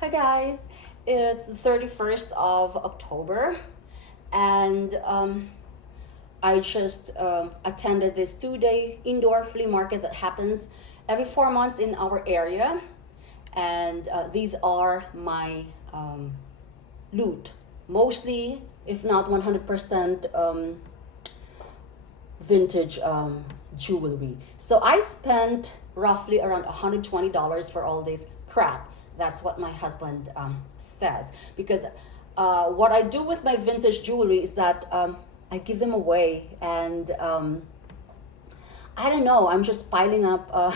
Hi guys, it's the 31st of October and I just attended this 2-day indoor flea market that happens every 4 months in our area, and these are my loot, mostly if not 100% vintage jewelry. So I spent roughly around $120 for all this crap. That's what my husband says. Because what I do with my vintage jewelry is that I give them away, and I don't know, I'm just piling up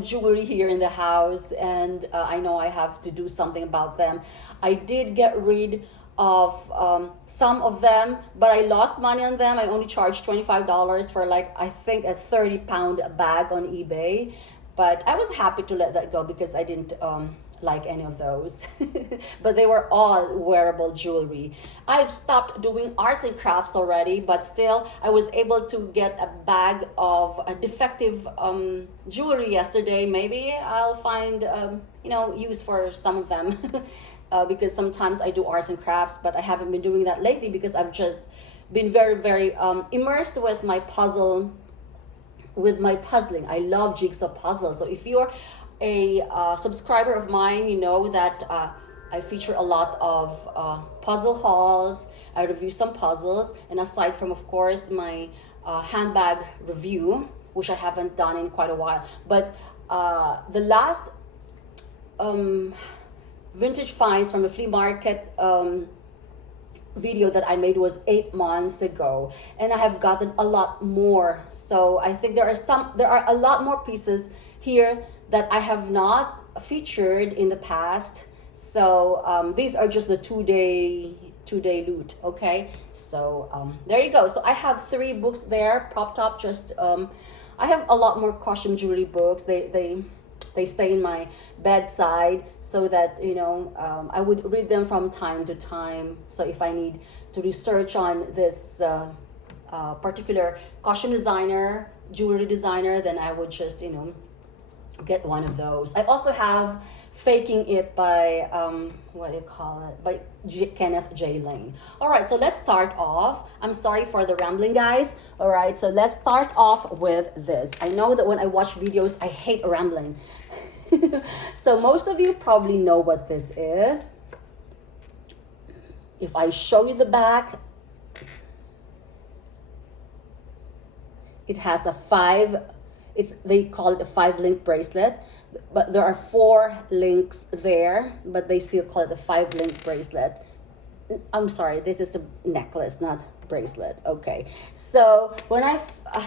jewelry here in the house, and I know I have to do something about them. I did get rid of some of them, but I lost money on them. I only charged $25 for, like, I think a 30-pound bag on eBay. But I was happy to let that go because I didn't like any of those. But they were all wearable jewelry. I've stopped doing arts and crafts already, but still I was able to get a bag of defective jewelry yesterday. Maybe I'll find use for some of them. Because sometimes I do arts and crafts, but I haven't been doing that lately because I've just been very immersed with my puzzling. I love jigsaw puzzles. So if you're a subscriber of mine, you know that I feature a lot of puzzle hauls. I review some puzzles, and aside from, of course, my handbag review, which I haven't done in quite a while. But the last vintage finds from the flea market video that I made was 8 months ago, and I have gotten a lot more. So I think there are a lot more pieces here that I have not featured in the past. So these are just the two-day loot. Okay, so there you go. So I have 3 books there propped up. Just I have a lot more costume jewelry books. They stay in my bedside so that I would read them from time to time. So if I need to research on this particular costume designer, jewelry designer, then I would just get one of those. I also have Faking It by by Kenneth J. Lane. All right, so let's start off. I'm sorry for the rambling, guys. All right, so let's start off with this. I know that when I watch videos, I hate rambling. So most of you probably know what this is. If I show you the back, it has they call it a 5-link bracelet, but there are 4 links there, but they still call it a 5-link bracelet. I'm sorry, this is a necklace, not bracelet. Okay, so when I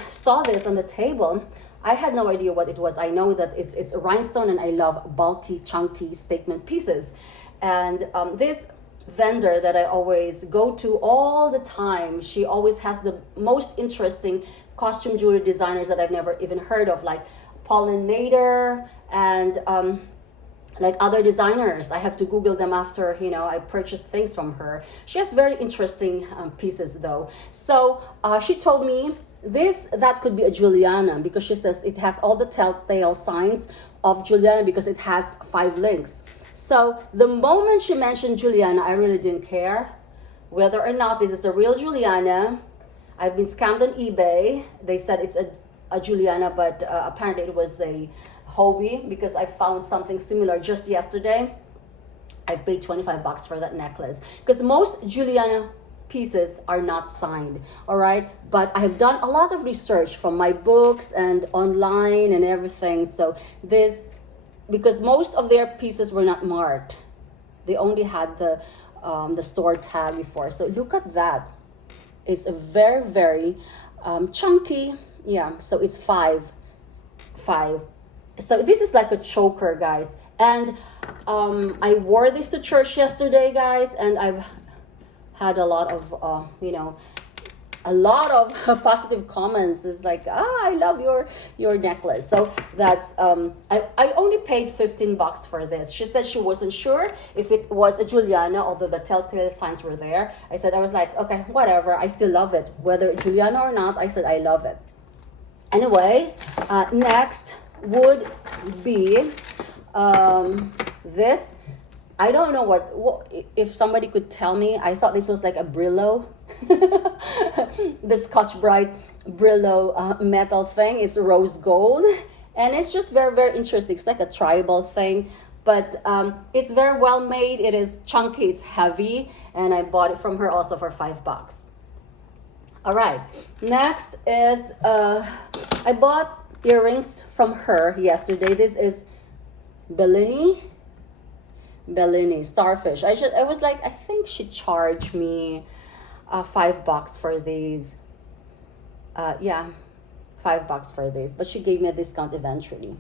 saw this on the table, I had no idea what it was. I know that it's a rhinestone, and I love bulky, chunky statement pieces. And this vendor that I always go to all the time, she always has the most interesting costume jewelry designers that I've never even heard of, like Pollinator and like other designers. I have to Google them after I purchased things from her. She has very interesting pieces though. So she told me that could be a Juliana, because she says it has all the telltale signs of Juliana because it has 5 links. So the moment she mentioned Juliana, I really didn't care whether or not this is a real Juliana. I've been scammed on eBay. They said it's a Juliana, but apparently it was a Hobie, because I found something similar just yesterday. I paid $25 for that necklace because most Juliana pieces are not signed. All right, but I have done a lot of research from my books and online and everything. So because most of their pieces were not marked, they only had the store tag before. So look at that. It's a very chunky. Yeah, so it's 5. So this is like a choker, guys. And I wore this to church yesterday, guys, and I've had a lot of positive comments. It's like, I love your necklace. So that's I only paid $15 for this. She said she wasn't sure if it was a Juliana, although the telltale signs were there. I was like, okay, whatever, I still love it, whether Juliana or not. I said I love it. Anyway, next would be this, I don't know what if somebody could tell me. I thought this was like a Brillo, the Scotch Brite Brillo metal thing. It's rose gold, and it's just very, very interesting. It's like a tribal thing, but it's very well made. It is chunky, it's heavy, and I bought it from her also for $5. All right, next is I bought earrings from her yesterday. This is Bellini starfish. I was like, I think she charged me $5 for these. Yeah, $5 for this, but she gave me a discount eventually.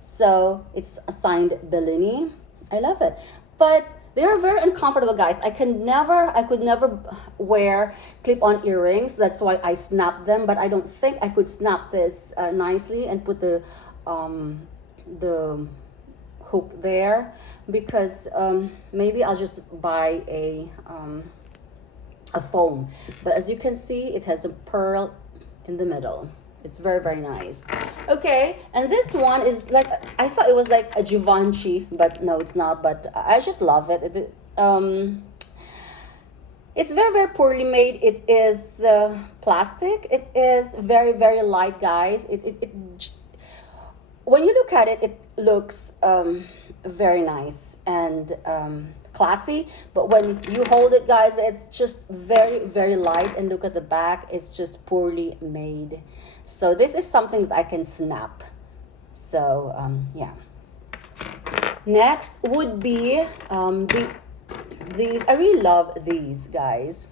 So it's assigned Bellini. I love it, but they are very uncomfortable, guys. I could never wear clip-on earrings. That's why I snapped them, but I don't think I could snap this nicely and put the hook there, because maybe I'll just buy a foam. But as you can see, it has a pearl in the middle. It's very, very nice. Okay, and this one is like, I thought it was like a Givenchy, but no, it's not. But I just love it. It's very, very poorly made. It is plastic. It is very, very light, guys. When you look at it, it looks very nice and classy, but when you hold it, guys, it's just very, very light. And look at the back, it's just poorly made. So this is something that I can snap. So yeah. Next would be these. I really love these, guys.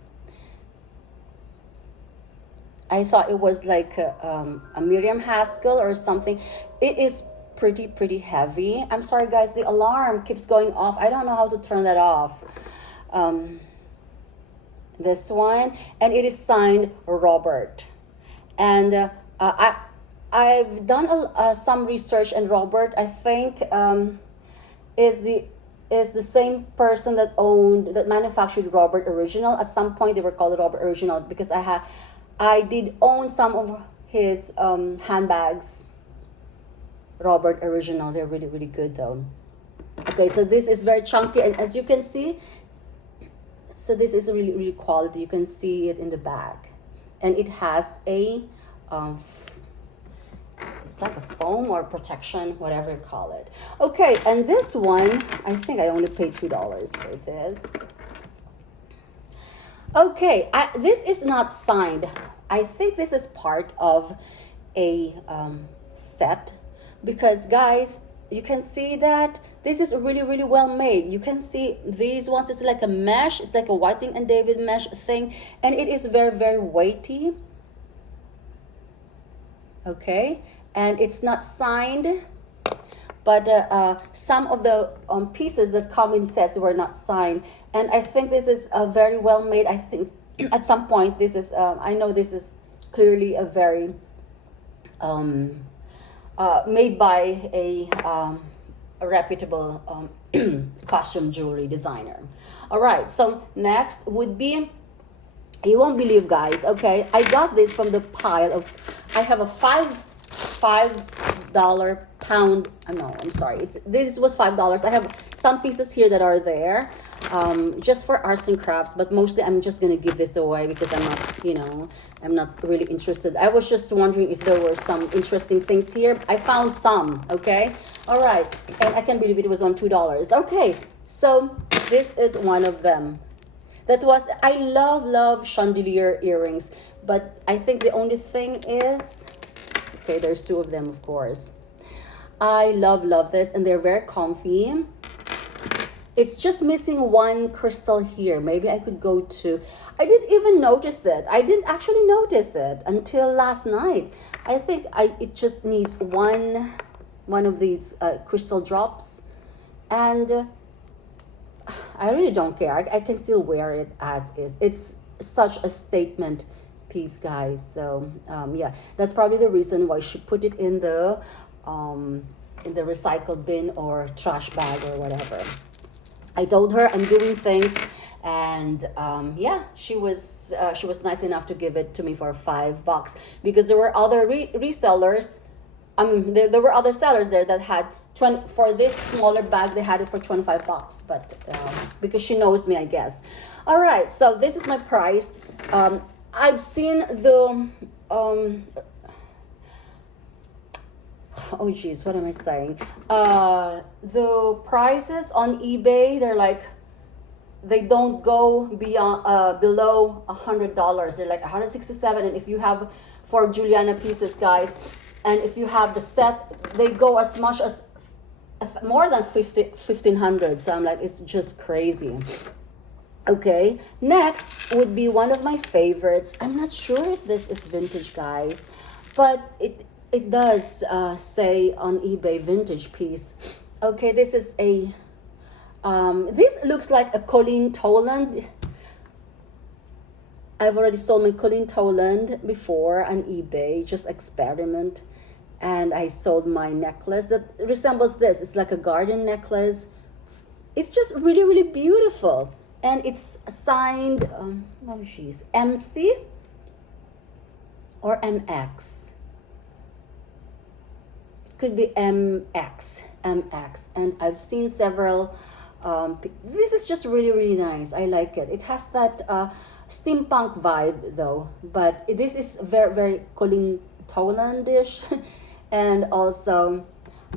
I thought it was like a Miriam Haskell or something. It is pretty heavy. I'm sorry, guys, the alarm keeps going off. I don't know how to turn that off. This one, and it is signed Robert. And I've done some research, and Robert, I think, is the same person that manufactured Robert Original. At some point, they were called Robert Original, because I did own some of his handbags, Robert Original. They're really, really good though. Okay, so this is very chunky, and as you can see, so this is really, really quality. You can see it in the back, and it has a it's like a foam or protection, whatever you call it. Okay, and this one, I think I only paid $2 for this. Okay, this is not signed. I think this is part of a set, because, guys, you can see that this is really, really well made. You can see these ones. It's like a mesh. It's like a Whiting and David mesh thing, and it is very, very weighty. Okay, and it's not signed, but some of the pieces that come in sets were not signed, and I think this is very well made. I think at some point this is I know this is clearly a very made by a reputable costume jewelry designer. All right, so next would be, you won't believe, guys, okay, I got this from the pile of, I have a $5 pound, no, I'm sorry, this was $5. I have some pieces here that are there just for arts and crafts, but mostly I'm just gonna give this away because I'm not, I'm not really interested. I was just wondering if there were some interesting things here. I found some. Okay, all right, and I can't believe it was on $2. Okay, so this is one of them. That was, I love chandelier earrings, but I think the only thing is, okay, there's two of them, of course. I love this, and they're very comfy. It's just missing one crystal here. Maybe I could go to, I didn't even notice it. I didn't actually notice it until last night. I think it just needs one of these crystal drops, and I really don't care. I can still wear it as is. It's such a statement piece, guys. So yeah, that's probably the reason why she put it in the recycle bin or trash bag or whatever. I told her I'm doing things, and yeah, she was nice enough to give it to me for $5, because there were other resellers. I mean, there were other sellers there that had 20 for this smaller bag. They had it for 25 bucks, but because she knows me, I guess. All right, so this is my price. I've seen the oh geez, what am I saying? The prices on eBay, they're like, they don't go beyond below $100. They're like 167, and if you have 4 Juliana pieces, guys, and if you have the set, they go as much as more than 1,500. So I'm like, it's just crazy. Okay, next would be one of my favorites. I'm not sure if this is vintage, guys, but it does say on eBay vintage piece. Okay, this is a this looks like a Colleen Toland. I've already sold my Colleen Toland before on eBay, just experiment. And I sold my necklace that resembles this. It's like a garden necklace. It's just really, really beautiful. And it's signed, oh geez, MC or MX. It could be MX. And I've seen several, this is just really, really nice. I like it. It has that steampunk vibe though, but this is very, very Colleen Toland-ish. And also,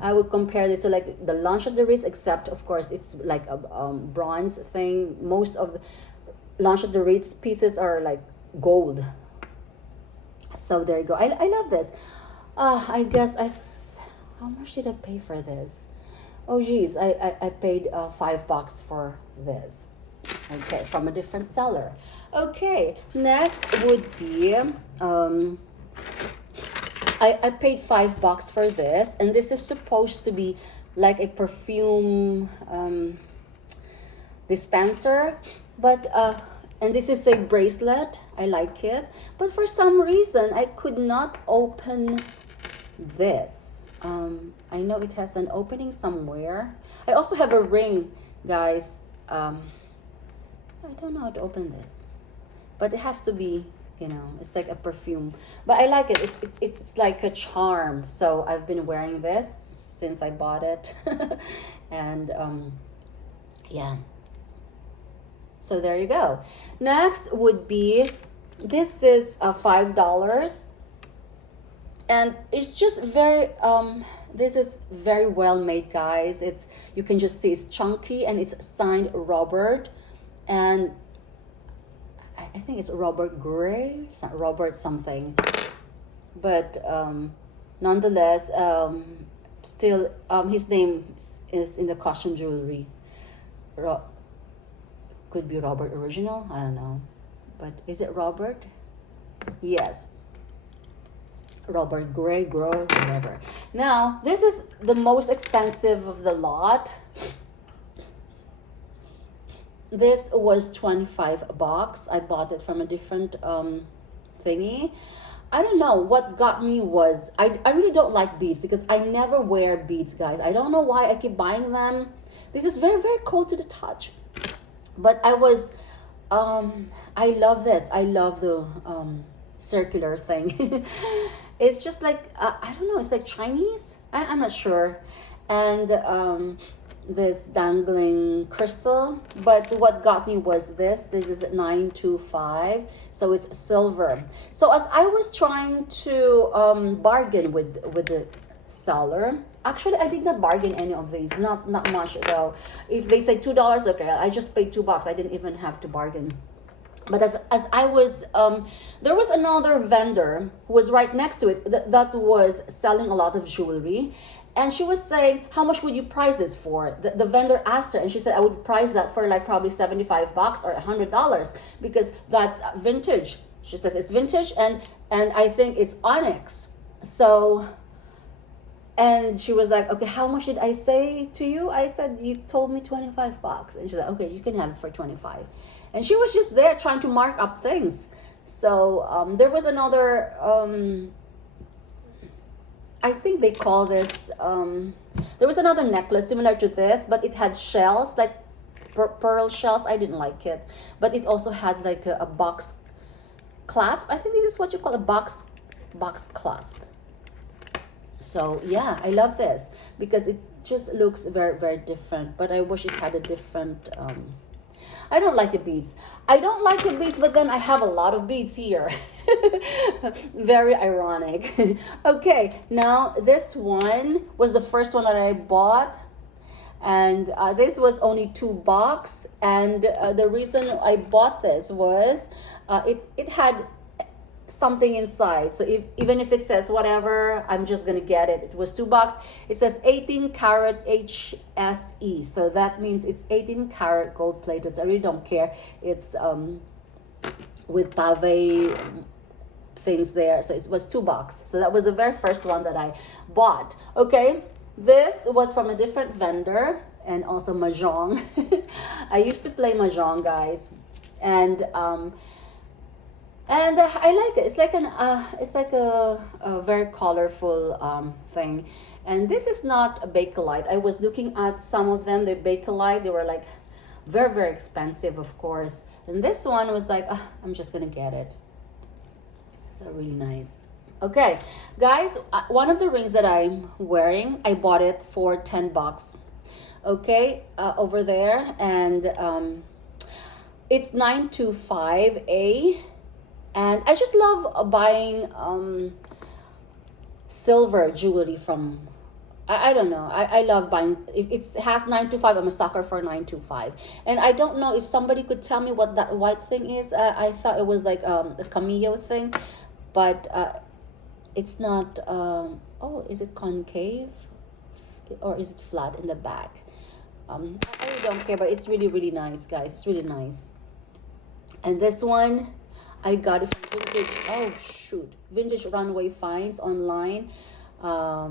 I would compare this to like the launch at the wrist, except of course it's like a bronze thing. Most of the launch at the wrist pieces are like gold. So there you go. I love this. I guess how much did I pay for this? Oh geez, I paid $5 for this. Okay, from a different seller. Okay, next would be I paid $5 for this, and this is supposed to be like a perfume dispenser, but and this is a bracelet. I like it, but for some reason I could not open this. I know it has an opening somewhere. I also have a ring, guys. I don't know how to open this, but it has to be, you know, it's like a perfume, but I like it. It's like a charm. So I've been wearing this since I bought it. And yeah, so there you go. Next would be, this is $5, and it's just very this is very well made, guys. It's, you can just see it's chunky, and it's signed Robert, and I think it's Robert Gray, Robert something, but nonetheless, still his name is in the costume jewelry. Could be Robert original, I don't know, but is it Robert? Yes, Robert Gray, whatever. Now this is the most expensive of the lot. This was $25. I bought it from a different thingy. I don't know what got me was, I really don't like beads because I never wear beads, guys. I don't know why I keep buying them. This is very, very cold to the touch. But I was, I love this. I love the circular thing. It's just like, I don't know, it's like Chinese? I'm not sure. And this dangling crystal, but what got me was this is at 925, so it's silver. So as I was trying to bargain with the seller, actually I did not bargain any of these, not much though. If they say $2, okay, I just paid $2. I didn't even have to bargain. But as I was, there was another vendor who was right next to it that was selling a lot of jewelry. And she was saying, how much would you price this for? The vendor asked her, and she said, I would price that for like probably $75 or $100 because that's vintage. She says it's vintage, and I think it's onyx. So, and she was like, okay, how much did I say to you? I said, you told me $25. And she's like, okay, you can have it for 25. And she was just there trying to mark up things. So there was another, I think they call this, there was another necklace similar to this, but it had shells, like pearl shells. I didn't like it. But it also had like a box clasp. I think this is what you call a box clasp. So yeah, I love this because just looks very, very different. But I wish it had a different, I don't like the beads. I don't like the beads, but then I have a lot of beads here. Very ironic. Okay, now this one was the first one that I bought. And this was only $2. And the reason I bought this was it had something inside. So even if it says whatever, I'm just gonna get it. It was $2. It says 18 karat HSE, so that means it's 18 karat gold plated. So I really don't care. It's with pave things there. So it was $2. So that was the very first one that I bought. Okay, this was from a different vendor, and also mahjong. I used to play mahjong, guys, and I like it. It's like a very colorful thing. And this is not a Bakelite. I was looking at some of them. The Bakelite, they were like very, very expensive, of course. And this one was like, I'm just gonna get it. So really nice. Okay, guys, one of the rings that I'm wearing, I bought it for $10. Okay, over there, and it's 925A. And I just love buying silver jewelry from, I don't know, I love buying, if it has 925, I'm a sucker for 925. And I don't know if somebody could tell me what that white thing is. I thought it was like the Camillo thing, but it's not, oh, is it concave? Or is it flat in the back? I really don't care, but it's really, really nice, guys. It's really nice. And this one, I got it from Vintage, oh shoot, Vintage Runway Finds online. I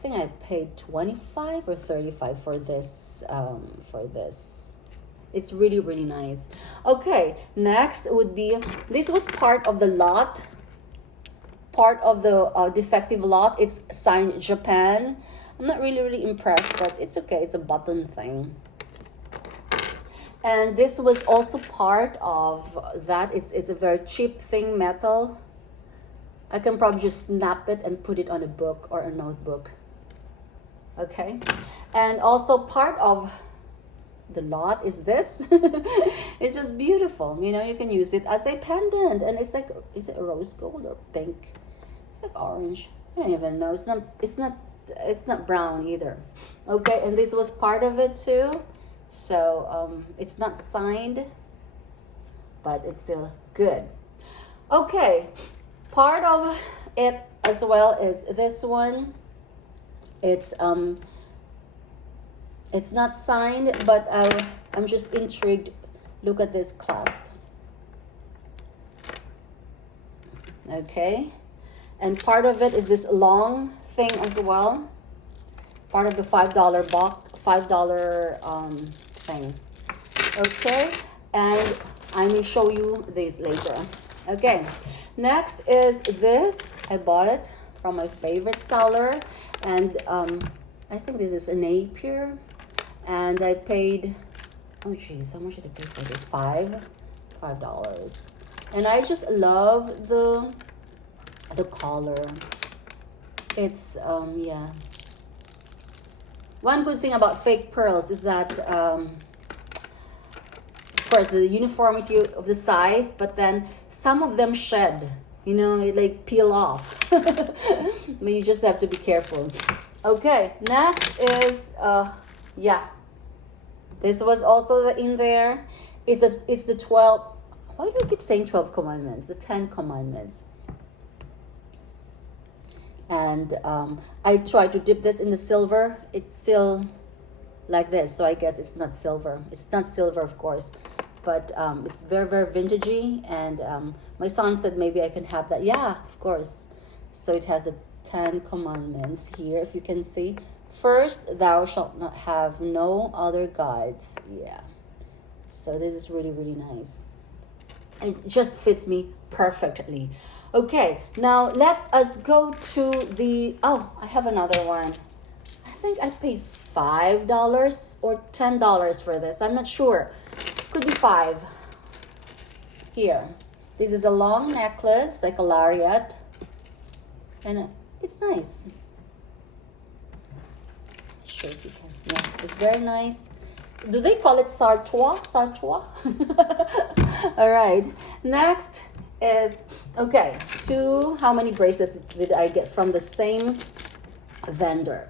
think I paid 25 or 35 for this, It's really, really nice. Okay, next would be, this was part of the lot, part of the defective lot. It's signed Japan. I'm not really, really impressed, but it's okay. It's a button thing. And this was also part of that. It's a very cheap thing, metal. I can probably just snap it and put it on a book or a notebook. Okay. And also part of the lot is this. It's just beautiful. You know, you can use it as a pendant. And it's like, is it rose gold or pink? It's like orange. I don't even know. It's not brown either. Okay, and this was part of it too. So it's not signed, but it's still good. Okay, part of it as well is this one. It's not signed, but I'm just intrigued. Look at this clasp. Okay, and part of it is this long thing as well. Part of the $5 box, $5 thing. Okay, and I may show you this later. Okay, next is this. I bought it from my favorite seller, and I think this is a Napier, and I paid, oh geez, how much did I pay for this? $5, and I just love the color. It's yeah. One good thing about fake pearls is that, of course, the uniformity of the size, but then some of them shed, you know, it like peel off. But you just have to be careful. Okay, next is, yeah, this was also in there. It's the 12, why do I keep saying 12 commandments? The 10 commandments. And I tried to dip this in the silver. It's still like this, so I guess it's not silver. It's not silver, of course, but it's very, very vintagey. And my son said maybe I can have that. Yeah, of course. So it has the 10 commandments here, if you can see. First, thou shalt not have no other gods. Yeah. So this is really, really nice. It just fits me perfectly. Okay, now let us go to the, oh, I have another one. I think I paid $5 or $10 for this. I'm not sure. Could be 5. Here. This is a long necklace, like a lariat. And it's nice. sure if you can. Yeah, it's very nice. Do they call it sartois? Sartois? All right. Next is, okay, how many bracelets did I get from the same vendor?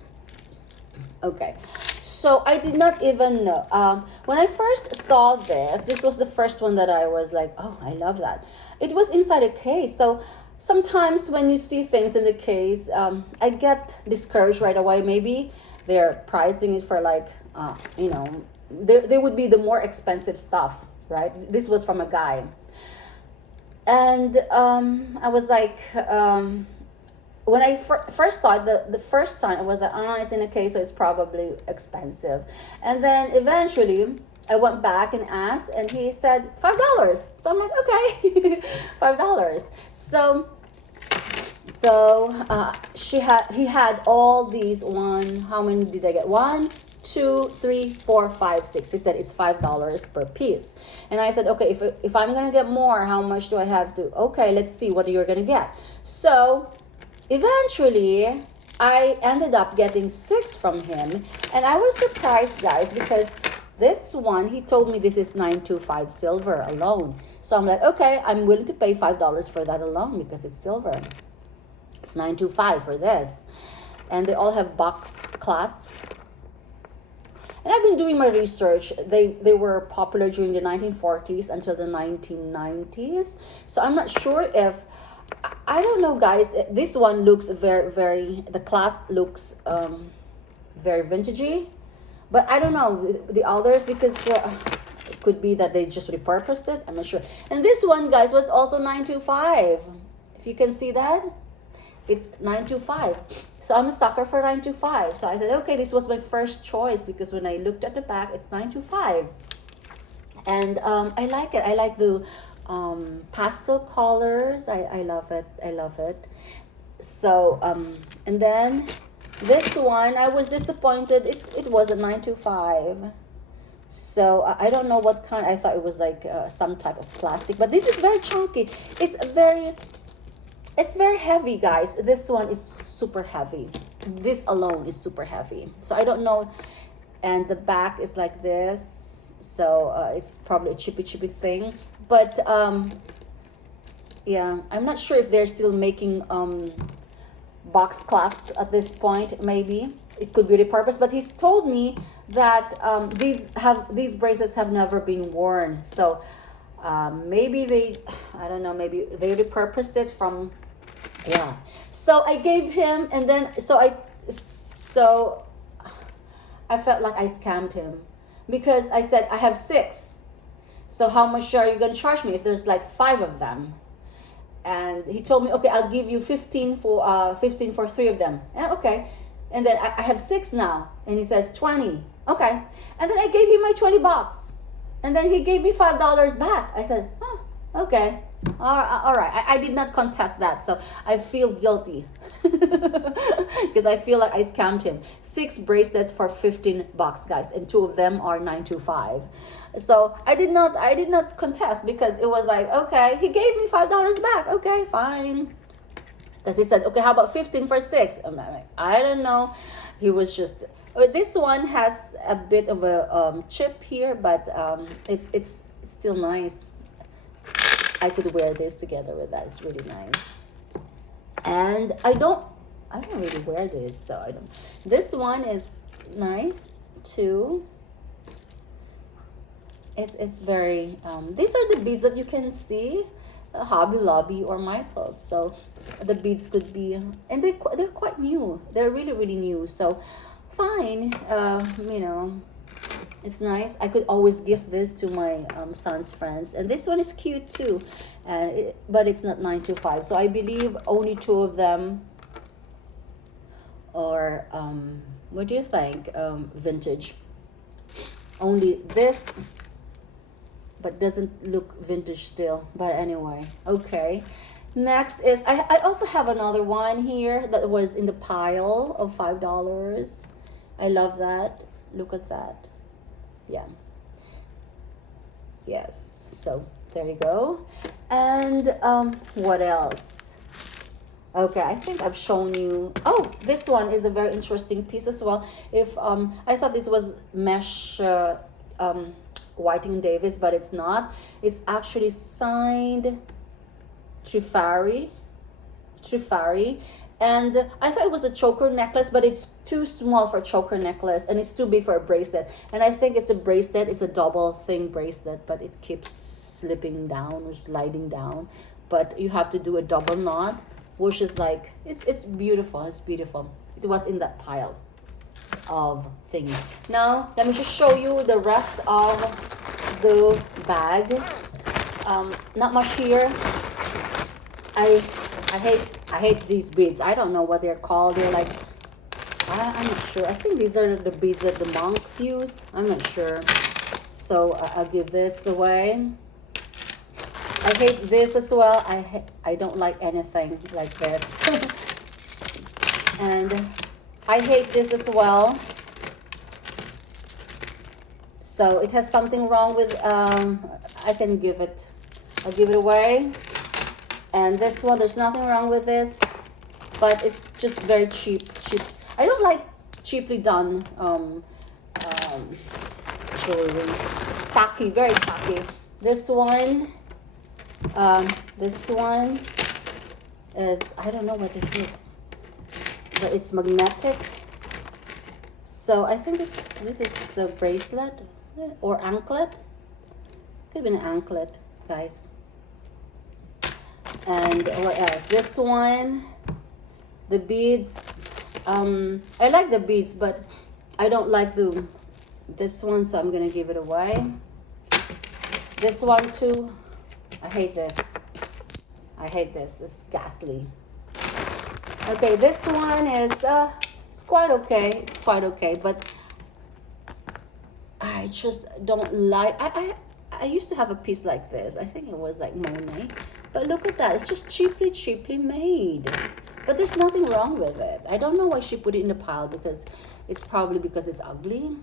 Okay, so I did not even know. When I first saw this was the first one that I was like, oh, I love that. It was inside a case. So sometimes when you see things in the case, I get discouraged right away. Maybe they're pricing it for like, you know, they would be the more expensive stuff, right? This was from a guy. And I was like, when I first saw it, the first time, I was like, it's in a case, so it's probably expensive. And then eventually, I went back and asked, and he said $5. So I'm like, okay, $5. So he had all these how many did I get? 1, 2, 3, 4, 5, 6. He said it's $5 per piece. And I said, okay, if I'm gonna get more, how much do I have to? Okay, let's see what you're gonna get. So eventually, I ended up getting 6 from him, and I was surprised, guys, because this one, he told me this is 925 silver alone. So I'm like, okay, I'm willing to pay $5 for that alone because it's silver. It's 925 for this. And they all have box clasps. And I've been doing my research. They were popular during the 1940s until the 1990s. So I'm not sure if, I don't know, guys. This one looks very, the clasp looks very vintagey. But I don't know the others, because it could be that they just repurposed it. I'm not sure. And this one, guys, was also 925. If you can see that, it's 925. So I'm a sucker for 925. So I said, okay, this was my first choice, because when I looked at the back, it's 925. And I like it. I like the pastel colors. I love it. I love it. So and then this one, I was disappointed. It was a 925. So I don't know what kind. I thought it was like some type of plastic, but this is very chunky. It's very heavy, guys. This one is super heavy. This alone is super heavy. So I don't know. And the back is like this. So it's probably a chippy thing. But yeah, I'm not sure if they're still making box clasp at this point. Maybe it could be repurposed. But he's told me that these bracelets have never been worn. So maybe I don't know, maybe they repurposed it from, yeah. So I gave him, and then so I felt like I scammed him, because I said I have 6. So how much are you gonna charge me if there's like 5 of them? And he told me, okay, I'll give you 15 for 3 of them. Yeah, okay. And then I have 6 now, and he says 20. Okay. And then I gave him my $20, and then he gave me $5 back. I said, okay. All right. I did not contest that, so I feel guilty because I feel like I scammed him. 6 bracelets for $15, guys, and 2 of them are 925. So I did not contest, because it was like, okay, he gave me $5 back. Okay, fine. Because he said, okay, how about 15 for 6? I'm like, I don't know. He was just. This one has a bit of a chip here, but it's still nice. I could wear this together with that. It's really nice. And I don't really wear this, so I don't. This one is nice too. It's very. These are the beads that you can see, Hobby Lobby or Michael's. So the beads could be, and they're quite new. They're really new. So fine. You know. It's nice. I could always gift this to my son's friends. And this one is cute too. But it's not 925. So I believe only 2 of them are, what do you think? Vintage. Only this, but doesn't look vintage still. But anyway, okay. Next is, I also have another one here that was in the pile of $5. I love that. Look at that. Yeah. Yes. So there you go. And what else? Okay, I think I've shown you. Oh, this one is a very interesting piece as well. If I thought this was mesh Whiting Davis, but it's not. It's actually signed Trifari. And I thought it was a choker necklace, but it's too small for a choker necklace and it's too big for a bracelet. And I think it's a bracelet, it's a double thing bracelet, but it keeps slipping down or sliding down. But you have to do a double knot, which is like, it's beautiful. It's beautiful. It was in that pile of things. Now let me just show you the rest of the bag. Not much here. I hate these beads. I don't know what they're called. They're like, I'm not sure. I think these are the beads that the monks use. I'm not sure. So I'll give this away. I hate this as well. I don't like anything like this. And I hate this as well. So it has something wrong with, I can give it, I'll give it away. And this one, there's nothing wrong with this, but it's just very cheap. I don't like cheaply done jewelry. Tacky, very tacky. This one is, I don't know what this is, but it's magnetic. So I think this is a bracelet or anklet. Could have been an anklet, guys. And what else? This one, the beads. I like the beads, but I don't like this one, so I'm gonna give it away. This one too. I hate this. I hate this. It's ghastly. Okay, this one is it's quite okay. It's quite okay, but I just don't like. I used to have a piece like this. I think it was like Monet. But look at that. It's just cheaply made. But there's nothing wrong with it. I don't know why she put it in the pile, because it's probably because it's ugly.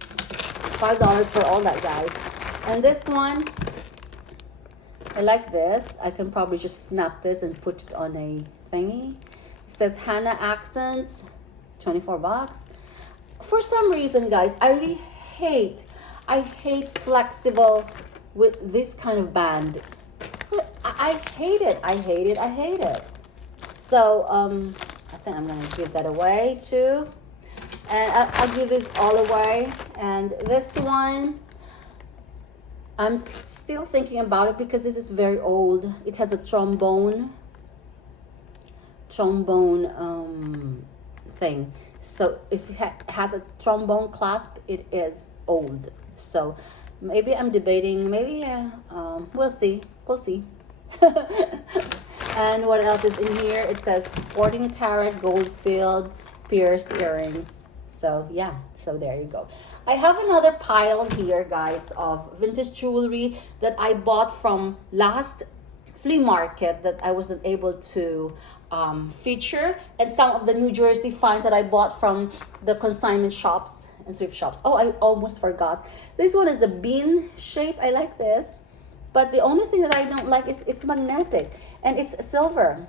$5 for all that, guys. And this one, I like this. I can probably just snap this and put it on a thingy. It says Hannah Accents, 24 bucks. For some reason, guys, I hate flexible with this kind of band. I hate it. So I think I'm gonna give that away too, and I'll give this all away. And this one, I'm still thinking about it because this is very old. It has a trombone thing. So if it has a trombone clasp, it is old. So maybe I'm debating. Maybe we'll see. And what else is in here? It says 14 karat gold filled pierced earrings. So yeah, so there you go. I have another pile here, guys, of vintage jewelry that I bought from last flea market that I wasn't able to feature, and some of the New Jersey finds that I bought from the consignment shops and thrift shops. Oh, I almost forgot. This one is a bean shape. I like this. But the only thing that I don't like is it's magnetic and it's silver.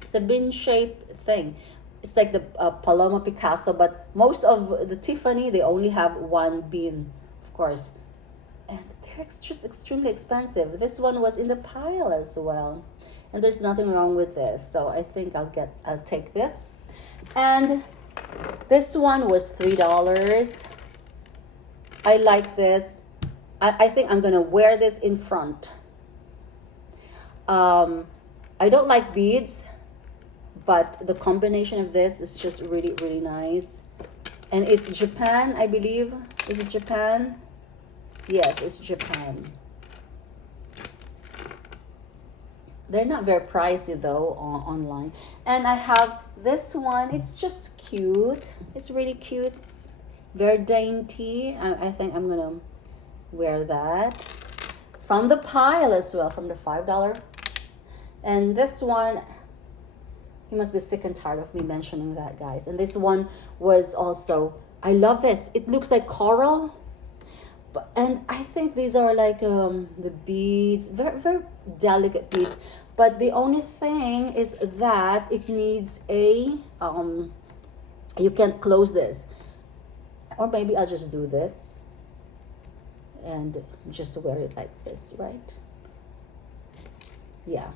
It's a bean-shaped thing. It's like the Paloma Picasso, but most of the Tiffany, they only have one bean, of course. And they're just extremely expensive. This one was in the pile as well. And there's nothing wrong with this. So I think I'll take this. And this one was $3. I like this. I think I'm gonna wear this in front. I don't like beads, but the combination of this is just really nice. And it's Japan, I believe. Is it Japan? Yes, it's Japan. They're not very pricey though online. And I have this one. It's just cute. It's really cute. Very dainty. I think I'm gonna wear that from the pile as well, from the $5. And this one, you must be sick and tired of me mentioning that, guys. And this one was also, I love this. It looks like coral, And I think these are like the beads, very very delicate beads. But the only thing is that it needs a you can't close this, or maybe I'll just do this and just wear it like this, right? Yeah.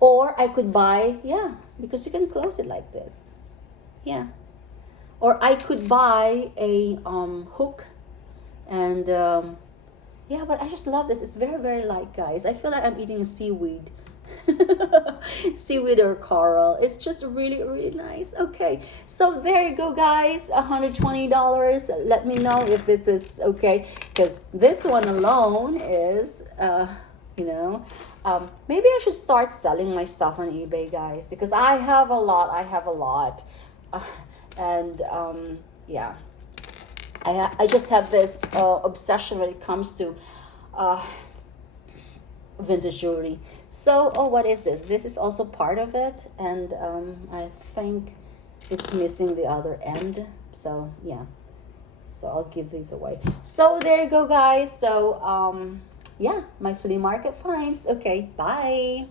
Or I could buy, yeah, because you can close it like this. Yeah. Or I could buy a hook and yeah, but I just love this. It's very, very light, guys. I feel like I'm eating a seaweed. Seaweed or coral. It's just really, really nice. Okay, so there you go, guys. $120. Let me know if this is okay, because this one alone is, you know, maybe I should start selling my stuff on eBay, guys, because I have a lot. I have a lot, and yeah. I just have this obsession when it comes to vintage jewelry. So, oh, what is this? This is also part of it, and I think it's missing the other end. So, yeah. So, I'll give these away. So, there you go, guys. So, yeah, my flea market finds. Okay, bye.